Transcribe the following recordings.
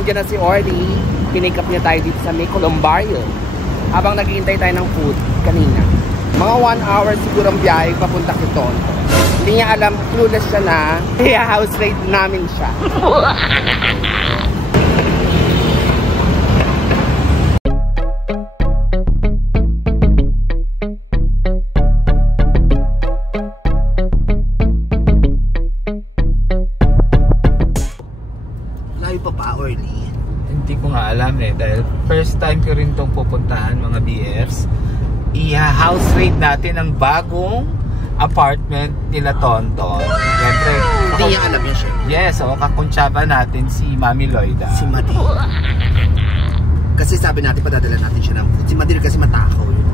nandiyan na si Orly. Pinick up niya tayo dito sa may Colombario. Habang naghihintay tayo ng food kanina. Mga 1 hour siguro ang biyahe papunta kay Tonton. Hindi niya alam, clueless siya na. Kaya house raid namin siya. Hindi ko nga alam eh, dahil first time ko rin itong pupuntahan mga BFs. I-house raid natin ang bagong apartment nila Tonton. Siyempre, Hindi niya alam yun siya. yes, o kakuntsaba natin si Mami Loida. Si Madir. Kasi sabi natin, padadala natin siya ng food. Si Madir kasi matakaw yun.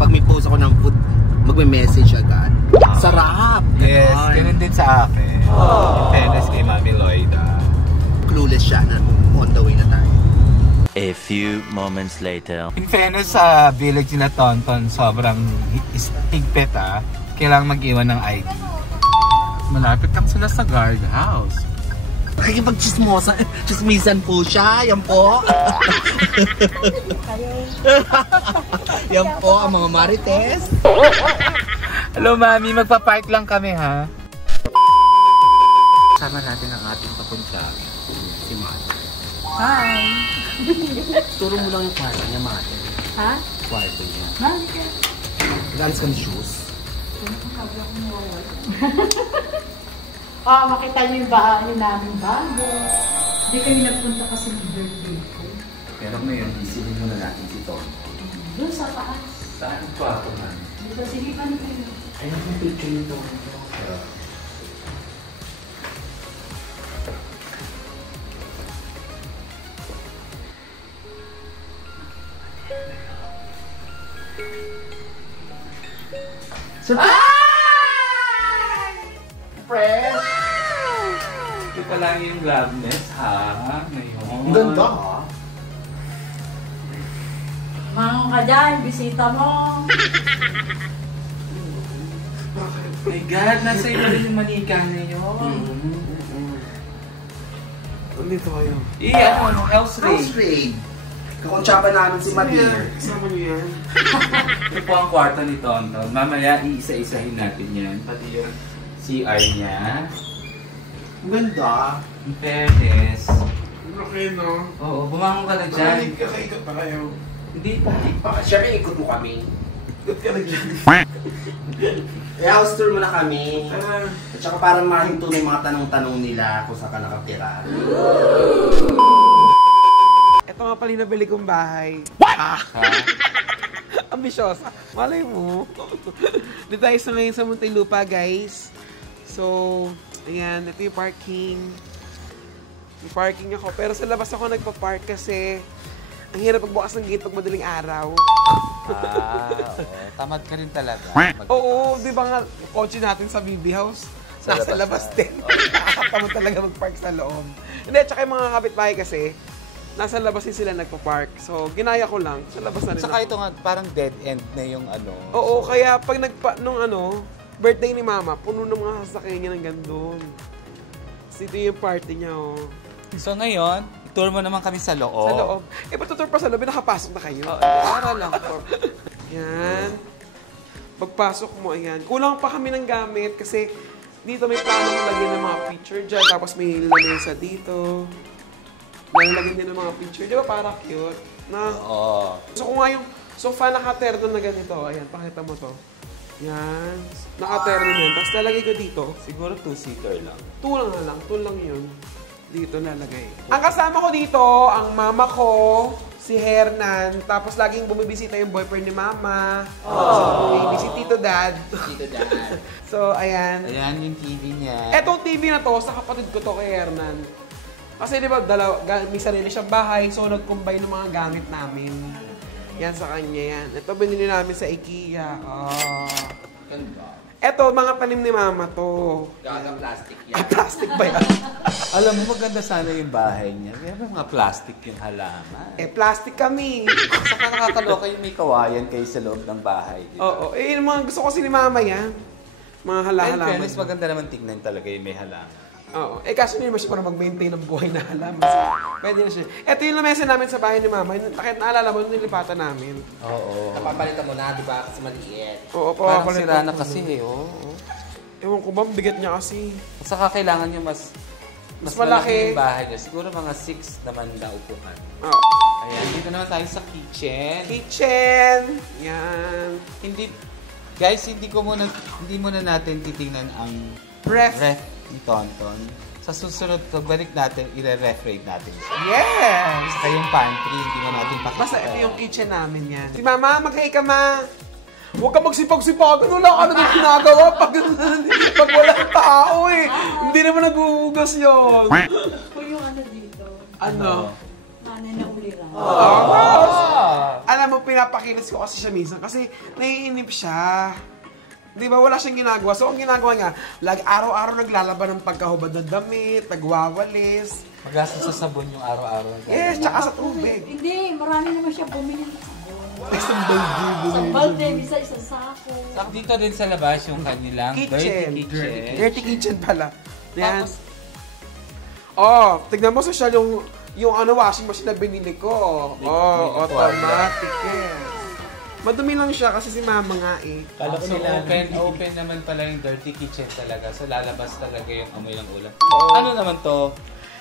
Pag may post ako ng food, magme-message agad. Sarap! Yes, ganun din sa akin. In fairness kay Mami Loida. Clueless siya na on the way na tayo. A few moments later. In fairness sa village nila Tonton, sobrang higpit ah. Kailangan mag-iwan ng ID. Malapit lang sila sa guardhouse. Nakikipag-chismisan po siya. Yan po. Yan po ang mga marites. Hello Mami, magpa-park lang kami ha. Sama natin ang ating papunsyari. Si Mami. Hi! Turo mo lang yung kwarto niya, Mami. Ha? Kwarto niya. Mami ka. Galis ka ng shoes. Makita niyo yung bahay namin bago. Hindi kami nagpunta kasi ng birthday ko. Pero ngayon, isilin muna natin si Tom. Doon sa taas. Saan ang kwarto man? Dito, sige pa nito. Ayun yung picture nito. Fresh! Ito pa lang yung gladness ha. Ngayon. Ang ganda ha? Mango ka dyan, bisita mo. My God, nasa iyo rin yung manika ngayon. Dito kayo. House raid. House raid. Kakuntsaba namin si Madir. Kasama niyo yan? Ito po ang kwarto ni Tonton. Mamaya, iisa-isahin natin yan. Pati yung CR niya. Ang ganda. In fairness. Okay, no? Oo, bumangon ka na dyan. Kakaikot na kayo. Hindi pa. Siyempre, ikot mo kami. Ikot ka na dyan. I-house tour mo na kami. Tara. At saka para mahinto na yung mga tanong-tanong nila kung saan ka nakatira. Ito nga pala yung nabili kong bahay. Ambisyosa. Malay mo. Dito tayo sa ngayon sa Muntinlupa, guys. So, ayan. Ito yung parking. Yung parking ako. Pero sa labas ako nagpa-park kasi ang hirap pagbukas ng gate pag madaling araw. Oo. Tamad ka rin talaga. Oo, di ba nga, kotse natin sa BB House, nasa labas din. Nakakatamad talaga mag-park sa loob. Hindi, tsaka yung mga kapitbahay kasi, nasa labas din sila nagpa-park. So, ginaya ko lang, sa labas na rin. Saka ito nga, parang dead end na yung ano. Oo, kaya pag nung birthday ni Mama, puno ng mga sasakyan niya ng gandun. Kasi ito yung party niya, oh. So ngayon, tour mo naman kami sa loob. Sa loob. Patutur pa sa loob, nakapasok na kayo. Para lang po. Yan. Pagpasok mo, ayan. Kulang pa kami ng gamit kasi dito may plano lagyan ng mga picture dyan. Tapos may lamesa dito. Lalagyan din ng mga picture. Di ba para cute? Na? Oo. So kung nga yung sofa nakaterno na ganito, ayan, pakita mo to. Yan. Nakaterno yan. Tapos lalagay ko dito. Siguro 2-seater lang. Tulang na lang. Tulang yun. Dito lalagay. Ang kasama ko dito, ang mama ko, si Hernan, tapos laging bumibisita yung boyfriend ni Mama. So, si Tito Dad. Tito Dad. So, ayan. Ayan yung TV niya. Etong TV na to, sa kapatid ko to kay Hernan. Kasi di ba, may sarili siyang bahay, so nag-combine ng mga gamit namin. Yan sa kanya yan. Ito binili namin sa IKEA. Eto, mga tanim ni Mama to. Gaga plastic yan. Ah, plastic ba yan? Alam mo, maganda sana yung bahay niya. Kaya may mga plastic yung halaman. Plastic kami. Saka nakakaloka yung may kawayan kayo sa loob ng bahay. Diba? Oo. Yung mga gusto kasi ni Mama yan. Mga In halaman. fairness, maganda naman tignan talaga yung may halaman. Oo. Kaso hindi naman siya para mag-maintain ng buhay na halaman. Pwede na siya. Ito yung lamesa namin sa bahay ni Mama. Kahit naalala mo, nilipatan namin. Oo. Napapalitan mo na, di ba? Kasi maliit. Oo, Parang papalitan sira na ko. kasi eh. Oo. Ewan ko ba, bigat niya kasi. Saka kailangan nyo mas Mas malaki malaki. yung bahay nyo. Siguro mga 6 naman na upuan. Oo. Ayan, dito naman tayo sa kitchen. Kitchen! Yan. Guys, hindi muna natin titingnan ang Ref. ni Tonton. Sa susunod, pagbalik natin, i-refrigate natin siya. Yes! Saka yung pantry, hindi mo natin pakita. Basta ito yung kitchen namin yan. Si Mama, mag-hi ka, Ma. Huwag ka magsipag-sipagan. Wala ka na din ginagawa pag walang tao eh. Hindi naman naghuhugas yun. Kung yung ano dito, Ano? nanay na ulira. Alam mo, pinapakilis ko kasi siya minsan kasi naiinip siya. Di ba, wala siyang ginagawa. So, ang ginagawa niya, araw-araw naglalaban ng pagkahubad ng damit, nagwawalis. Magastos sa sabon yung araw-araw. Yes, tsaka sa tubig. Hindi, marami naman siya bumili ng sabon. Isang balde. Isang balde, isa isang sako. Saka dito din sa labas yung kanilang Kitchen. dirty kitchen. Dirty kitchen pala. Yan. Tapos, Tignan mo social yung washing machine na binili ko. Automatic. Yes. Madumi lang siya kasi si Mama nga eh. Kala ko nila open naman pala yung dirty kitchen talaga. So lalabas talaga yung amoy ng ulam. Ano naman to?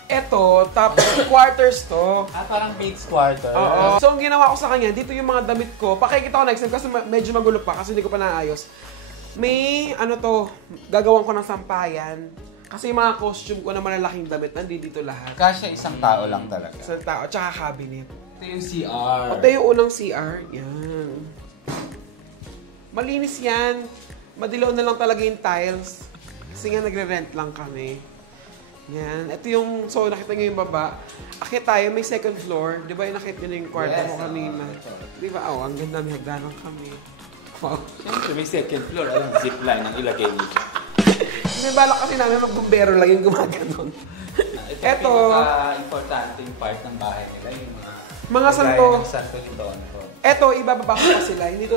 Eto, tapos quarters to. Parang Bates Quarter. Oo. So, ang ginawa ko sa kanya, dito yung mga damit ko. Pakikita ko next time kasi medyo magulo pa kasi hindi ko pa naayos. May, gagawan ko ng sampayan. Kasi yung mga costume ko na malalaking damit, nandito lahat. Kasya isang tao lang talaga. Sa tao, tsaka cabinet. Ito yung CR. Ito yung unang CR. Yan. Malinis yan. Madilaw na lang talaga yung tiles. Kasi nga nagre-rent lang kami. Yan. Ito yung, so nakita nyo yung baba. Akit tayo, may second floor. Di ba yung nakita nyo yung kwarto mo kanina? Di ba? Ang ganda, may hagdanan kami. Wow. Siyempre may second floor. Alam, zipline ang ilagay niyo. May balak kasi namin magbumbero lang yung gumaganon. Ito. Importanteng part ng bahay nila. Yung mga santo. Ng santo ni Tonto. Eto, ibababa ko pa sila. Hindi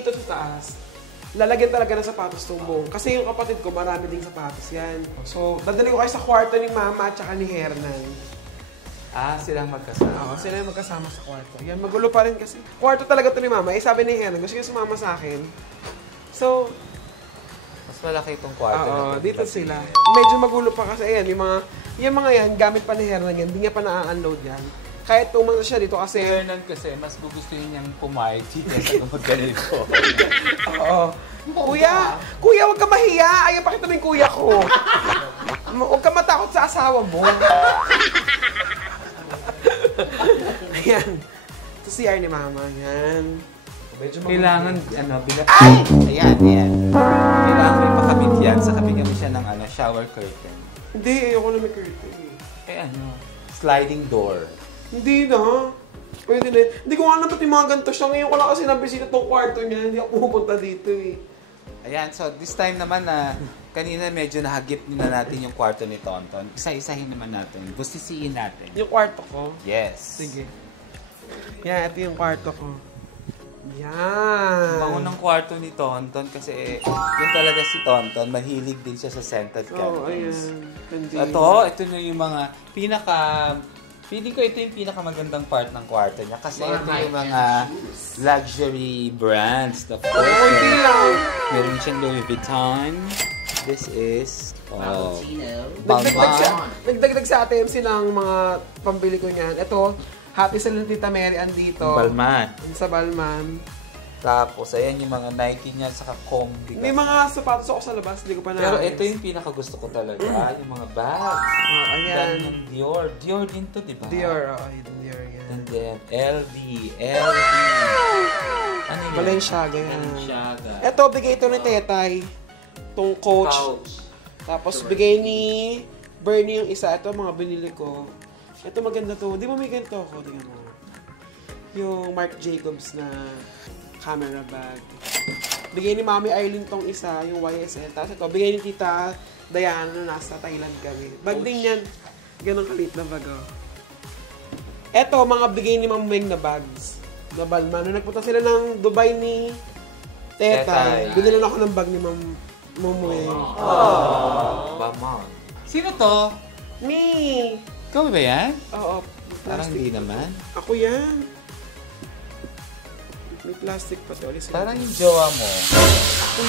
to sa taas. Lalagyan talaga ng sapatos tumbong. Kasi yung kapatid ko, marami ding sapatos yan. So, dadali ko kayo sa kwarto ni Mama at saka ni Hernan. Silang magkasama. Oo, sila yung magkasama sa kwarto. Yan, magulo pa rin kasi. Kwarto talaga to ni Mama. Sabi ni Hernan, gusto niya sumama sa akin. So, mas malaki itong kwarto. dito sila. Medyo magulo pa kasi. Ayan, yung mga yan, gamit pa ni Hernan yan. Hindi niya pa na-unload yan. Kahit pumunta siya dito kasi... Hernan kasi, mas gugustuhin niyang pumayati kaysa magganito. Oo. Kuya, huwag ka mahiya. Ayaw pakita mo yung kuya ko. Huwag ka matakot sa asawa mo. Ayan. Ito si CR ni Mama. Ayan. Kailangan, Ayan. Kailangan may pakabit yan sa kabigyan mo siya ng shower curtain. Hindi, ayoko na may curtain. Sliding door. Hindi na. Pwede na. Hindi ko alam ba't yung mga ganito siya. Ngayon ko lang kasi nabisita tong kwarto niya. Hindi ako pupunta dito eh. Ayan, so this time naman kanina medyo nahagip na natin yung kwarto ni Tonton. Isa-isahin naman natin. Busisiin natin. Yung kwarto ko? Yes. Sige. Yan, ito yung kwarto ko. Yan. Bango ng kwarto ni Tonton kasi yun talaga si Tonton. Mahilig din siya sa scented candles. Ayan. Ito na yung mga feeling ko ito yung pinakamagandang part ng kwarto niya kasi ito yung mga luxury brands. Of course, Hindi lang. meron siyang Louis Vuitton. This is Nagdagdag sa ATMC ng mga pambili ko niyan. Ito, happy sa Tita Mary andito. Balmain. Sa Balman. Tapos, ayan yung mga Nike niya, saka Combi. May mga sapatos ako sa labas, hindi ko pa Pero naayos. ito yung pinakagusto ko talaga, yung mga bags. Ayan. Dami ng Dior. Dior din to, di ba? Dior, Dior yan. And then, LV. Ano yan? Balenciaga yan. Balenciaga. Ito, bigay ito ni Tetay. Itong coach. Tapos, bigay ni Bernie yung isa. Ito, mga binili ko. Ito, maganda to. Di ba may ganito ako? Tingnan mo. Yung Marc Jacobs na camera bag. Bigay ni Mami Eileen tong isa, yung YSL. Tapos ito, bigay ni Tita Diana na nasa Thailand kami. Bag din yan. Ganun kalit na bag, oh. Ito, mga bigay ni Ma'am Meng na bags. Na Balman. Nung nagpunta sila ng Dubai ni Tetay, binilan ako ng bag ni Ma'am Meng. Bamang. Sino to? Me! Ikaw ba yan? Oo. Parang hindi naman. Ako yan. May plastic pa to. Parang yung jowa mo. Ako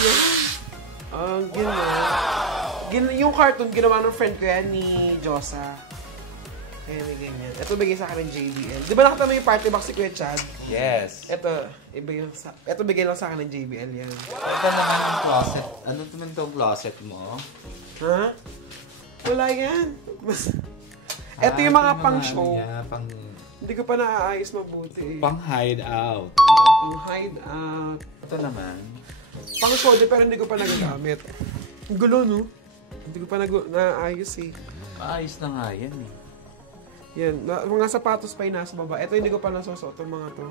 yan. Yung cartoon, ginawa ng friend ko yan ni Josa. Kaya may ganyan. Ito bigay sa akin ng JBL. Di ba nakatama yung party box si Kuya Chad? Yes. Ito bigay lang sa akin ng JBL yan. Ito naman yung closet. Ano naman itong closet mo? Ha? Wala yan. Ito yung mga pang-show. Hindi ko pa naaayos mabuti. Pang-hide out. Pang-hide out. Ito naman. Pang-show pero hindi ko pa nagagamit. Ang gulo, no? Hindi ko pa naaayos eh. Maayos na nga yan eh. Yan. Mga sapatos pa yung nasa baba. Ito hindi ko pa nasusuot yung mga to.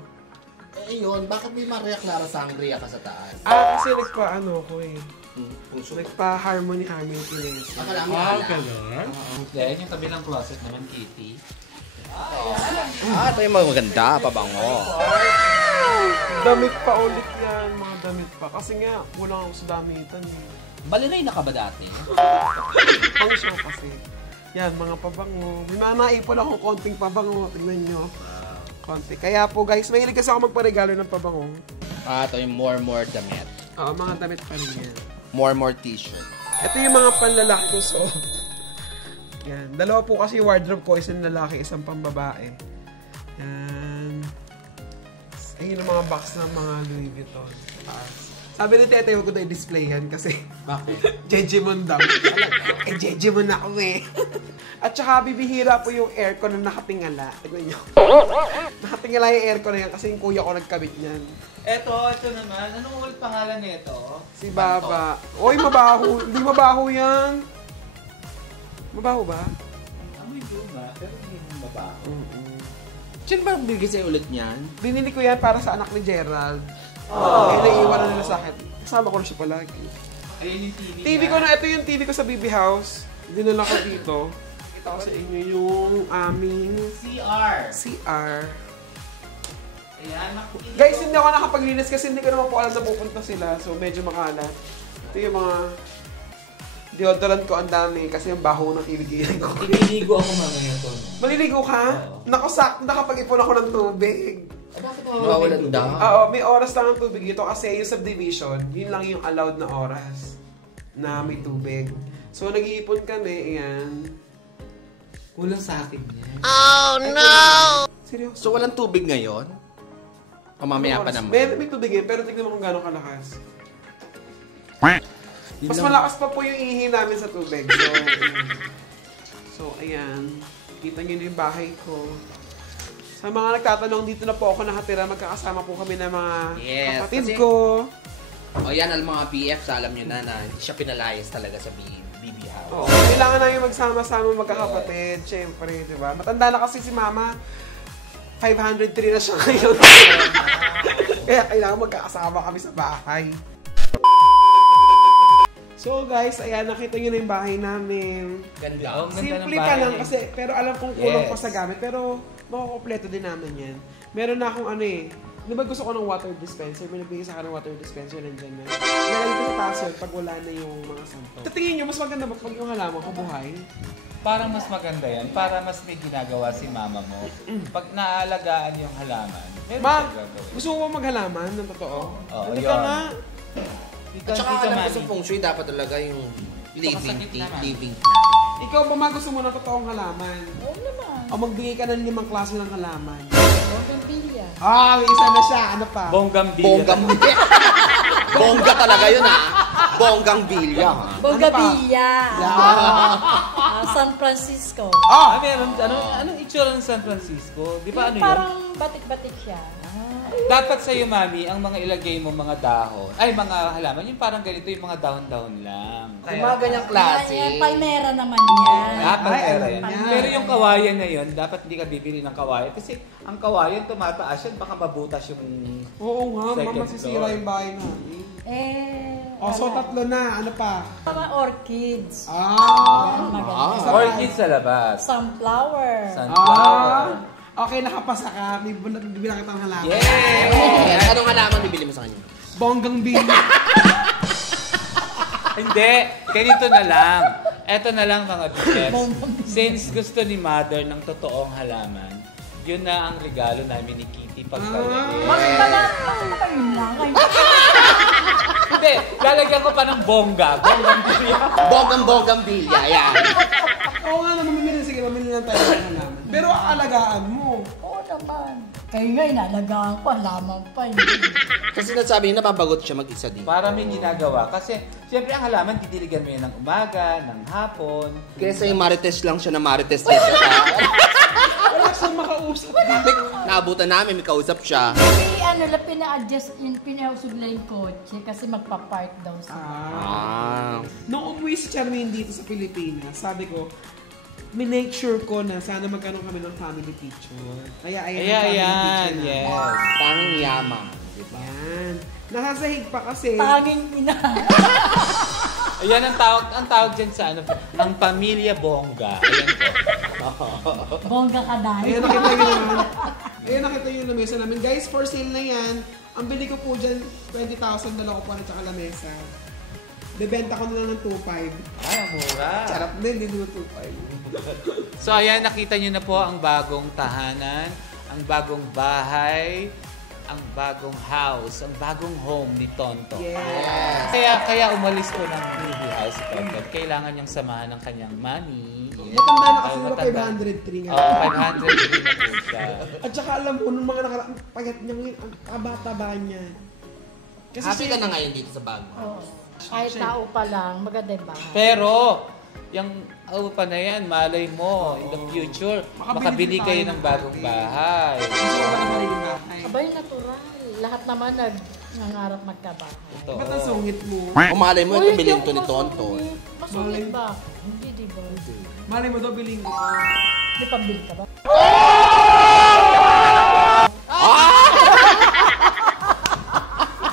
Eh yun, bakit may Maria Clara Sangria ka sa taas? Kasi nagpa-ano ko eh. Nagpa-harmony Kinesis. Akala mo Ganun? Then, yung tabi ng closet naman, Kitty. ito yung maganda, pabango. Damit pa ulit yan, mga damit pa. Kasi nga, kulang ako sa damitan eh. Balinay na ka ba dati? Pang show kasi. Yan, mga pabango. May mga naipon akong konting pabango. Tingnan nyo. Konti. Kaya po guys, mahilig kasi ako magparegalo ng pabango. Ito yung more damit. Oo, mga damit pa rin yan. More t-shirt. Ito yung mga panlalaki ko, so... Yan. Dalawa po kasi wardrobe ko, isang lalaki, isang pambabae. Yan. Ayun ang mga box ng mga Louis Vuitton. Sabi ni Tete, huwag ko tayo display yan kasi... Bakit? Jejemon daw. Jejemon ako eh. At saka bibihira po yung aircon na nakatingala. Tignan nyo. Nakatingala yung aircon na yan kasi yung kuya ko nagkabit niyan. Ito naman. Anong ulit pangalan nito? Si Baba. Oy, mabaho. Hindi mabaho yan. Mabaho ba? Amoy luma, pero hindi mo mabaho. Sino ba bigay sa'yo ulit niyan? Binili ko yan para sa anak ni Gerald. Kaya naiiwan na nila sa akin. Kasama ko na siya palagi. Ayun yung TV. TV ko na, ito yung TV ko sa BB House. Dinala ko dito. Kita ko sa inyo yung aming CR. Ayan, Guys, hindi ako nakapaglinis kasi hindi ko naman po alam na pupunta sila. So, medyo makalat. Ito yung mga deodorant ko, ang dami. Kasi yung baho ng kilig-ilig ko. Ililigo ako mamaya to. Maliligo ka? Nakapag-ipon ako ng tubig. Nawawalan daw. Oo, may oras lang ang tubig dito kasi yung subdivision, yun lang yung allowed na oras na may tubig. So, nag-iipon kami, ayan. Kulang sa akin yan. Oh no! Seryoso? So walang tubig ngayon? O mamaya pa naman? May tubig eh, pero tignan mo kung gano'ng kalakas. Mas malakas pa po yung ihi namin sa tubig. So, ayan. Kita nyo na yung bahay ko. Sa mga nagtatanong, dito na po ako nakatira. Magkakasama po kami ng mga kapatid ko. O yan, ang mga BFs, alam nyo na hindi siya pinalayas talaga sa BB House. Oo, kailangan namin magsama-sama magkakapatid. Siyempre, di ba? Matanda na kasi si Mama. 503 na siya ngayon. Kaya kailangan magkakasama kami sa bahay. So guys, ayan, nakita nyo na yung bahay namin. Ganda. Simple pa lang kasi, pero alam kong kulang pa sa gamit. Pero makukompleto din namin yan. Meron na akong ano eh. Di ba gusto ko ng water dispenser? May nagbigay sa akin ng water dispenser, nandiyan na. Nalagay ko sa taso pag wala na yung mga sampo. Tatingin nyo, mas maganda ba pag yung halaman ko buhay? Parang mas maganda yan. Para mas may ginagawa si mama mo. Pag naaalagaan yung halaman, meron Ma, siyang gagawin. gusto mo ba maghalaman ng totoo? Oo, Hindi yun. ka nga. At saka alam ko sa feng shui, dapat talaga yung living. Ikaw ba gusto mo ng totoong halaman? Oo naman. O magbigay ka ng 5 klase ng halaman? Bougainvillea. May isa na siya. Ano pa? Bonggambilya. Bongga talaga yun Bonggang bilya. Bougainvillea. San Francisco. Meron. Anong itsura ng San Francisco? Di ba ano yun? Parang batik-batik siya. Dapat sa'yo, mami, ang mga ilagay mo mga dahon. Ay, mga halaman. Yung parang ganito, yung mga dahon-dahon lang. Yung mga ganyang klase. Palmera naman yan. Palmera yan. alam niya. Pero yung kawayan na yun, dapat hindi ka bibili ng kawayan. Kasi ang kawayan, tumataas yan, baka mabutas yung... Oo nga, second masisira floor. yung bahay namin. So Wala. 3 na. Ano pa? Mga orchids. Maganda. Orchids sa labas. Sunflower. Sunflower. Okay, nakapasa ka. May bilang kita ng halaman. Yeah! Anong halaman bibili mo sa kanya? Bonggang bilya. Hindi, ganito na lang. Eto na lang mga BFs. Since gusto ni Mother ng totoong halaman, yun na ang regalo namin ni Kitty pagpagaling. Ayun lang. Hindi, lalagyan ko pa ng bongga. Bonggang bilya. Bonggang bilya, yan. Oo nga naman, sige, mamili lang tayo ng halaman. Pero aalagaan mo. Oo naman. Kayo nga, inalagaan ko. Halaman pa. Kasi nasabi niya, napapagot siya mag-isa dito. Para may ginagawa. Kasi, siyempre ang halaman, didiligan mo yan ng umaga, ng hapon. Kesa yung marites lang siya na marites dito ka. Wala siyang makausap. Naabutan namin, may kausap siya. Kasi pina-adjust, pinausog lang yung kotse kasi magpa-park daw siya. Nung umuwi si Charmaine dito sa Pilipinas, sabi ko, minake sure ko na sana magkaroon kami ng family picture. Kaya ayan ang family Ayan, picture yes. namin. Tanging yaman. Diba? Yan. Nakasahig pa kasi. Tanging ina. Ayan ang tawag dyan sa ano, ang pamilya bongga. Ayan po. Bongga ka dahil. Ayan, nakita nyo naman. Ayan, nakita nyo yung lamesa namin. Guys, for sale na yan. Ang bili ko po dyan, 20,000 na ko po at saka lamesa. Bebenta ko na lang ng 2.5. Ay, ang mura. Charap din, hindi naman 2.5. So ayan, nakita nyo na po ang bagong tahanan, ang bagong bahay, ang bagong house, ang bagong home ni Tonto. Yes. Kaya umalis po ng baby house si Tonto. Kailangan niyang samahan ng kanyang mommy. Matanda na kasi Ay, mga matanda. 503 nga. Oo, 503 na po siya. At saka alam mo, nung mga nakaraan, payat niya ngayon, ang taba-taba niya. Kasi Happy ka na ngayon dito sa bago. Oo. Kahit tao pa lang, maganda yung bahay. Pero, yung pa na yan, malay mo, in the future, makabili kayo ng bagong bahay. Abay, natural. Lahat naman nangarap magkabahay. Ito. Ba't ang sungit mo? Umalay mo, ito bilhin to ni hindi ako Tonto. masungit ba ako? Hindi, di ba? Malay mo daw, bilhin ko. May pambili ka ba?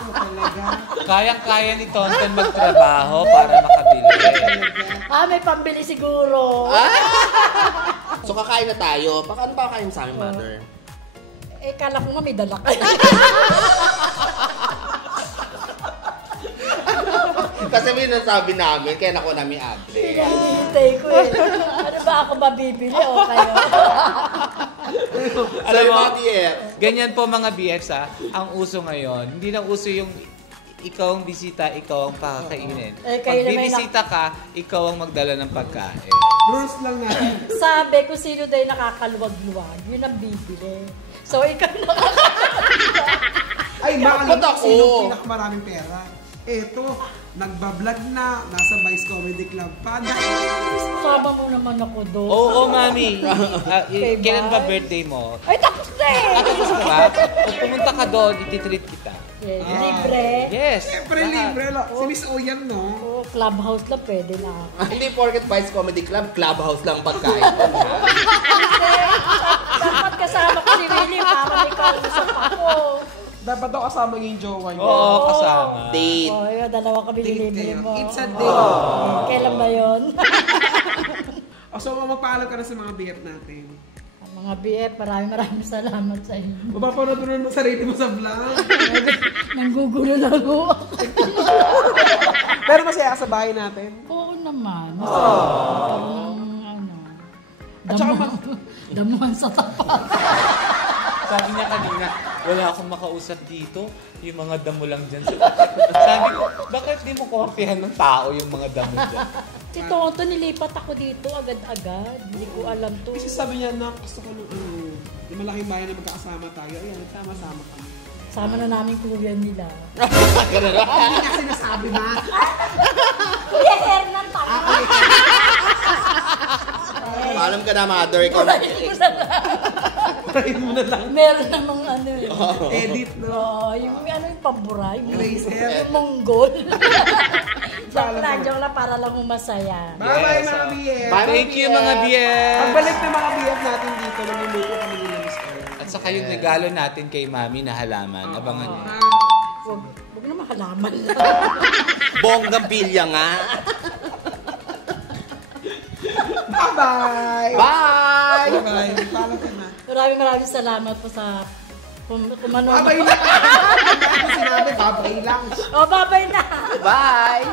Talaga. Kayang-kaya ni Tonton magtrabaho para makabili. May pambili siguro. So kakain na tayo. Ano ba kakain mo sa amin, Mother? Kala ko nga may dala ka. Kasi may nasabi namin, kaya nakuha namin address. Hinihintay ko eh. Ano ba ako mabibili o kayo? Alam mo, mga BF. ganyan po mga BFs ang uso ngayon. Hindi na uso yung ikaw ang bisita, ikaw ang pakakainin. Kayo Pag na may bibisita ka, ikaw ang magdala ng pagkain. Rules lang natin. Sabi ko sino daw nakakaluwag-luwag, yun ang bibili. So ikaw na. Ay, maalam Ba't ko ako? sino pinakamaraming pera. Eto, nagbablog na, nasa Vice Comedy Club pa. Sama mo naman ako doon. Oo, mami. Kay Kailan ba Mike? birthday mo? Ay, tapos na eh! Tapos ba? Kung pumunta ka doon, ititreat kita. Libre. Yes. Siyempre, lahat. libre. Si Miss Oyang, no? Oo, clubhouse lang pwede na. Hindi porket Vice Comedy Club, clubhouse lang pagkain. Dapat kasama ko si Willie para may kausap ako. Dapat daw kasama yung jowa niya. Oo, kasama. Date. Oh, yun, dalawa kami Date nilibili kayo. mo. It's a date. Kailan ba yun? So, magpaalam ka na sa mga BF natin. Mga BF, maraming salamat sa inyo. Mapapanood mo naman sarili mo sa vlog. Nanggugulo na ako. Pero masaya ka sa bahay natin. Oo naman. Parang At saka damuhan sa tapat. Sabi niya kanina, wala akong makausap dito. Yung mga damo lang dyan. Sabi ko, bakit di mo korpihan ng tao yung mga damo dyan? Si Tonto, nilipat ako dito agad-agad. Hindi ko alam to. Kasi sabi niya na gusto ko nung yung malaking bahay na magkakasama tayo. Ayan, nagsama-sama kami. Sama na namin kuya nila. Hindi niya sinasabi na. Kuya Hernan, tama. Alam ka na, Mother, ikaw na. Try mo na lang. Meron namang ano eh. Edit, no? Oo, yung pambura. Eraser. Yung Mongol. Joke lang para lang umasaya. Bye-bye, Yes, mga BF. Bye, Thank you mga BF! Pagbalik ng mga BF natin dito, namumulo kami nila Miss Oyang. At saka yung regalo natin kay Mami na halaman. Abangan niyo. Huwag na makalaman lang. Bonggang bilya nga. Bye-bye! Bye! Bye-bye. Paalam ka na. Maraming salamat po sa kumano. Babay lang. Ano sinabi? Babay lang. Oh, babay na! Bye!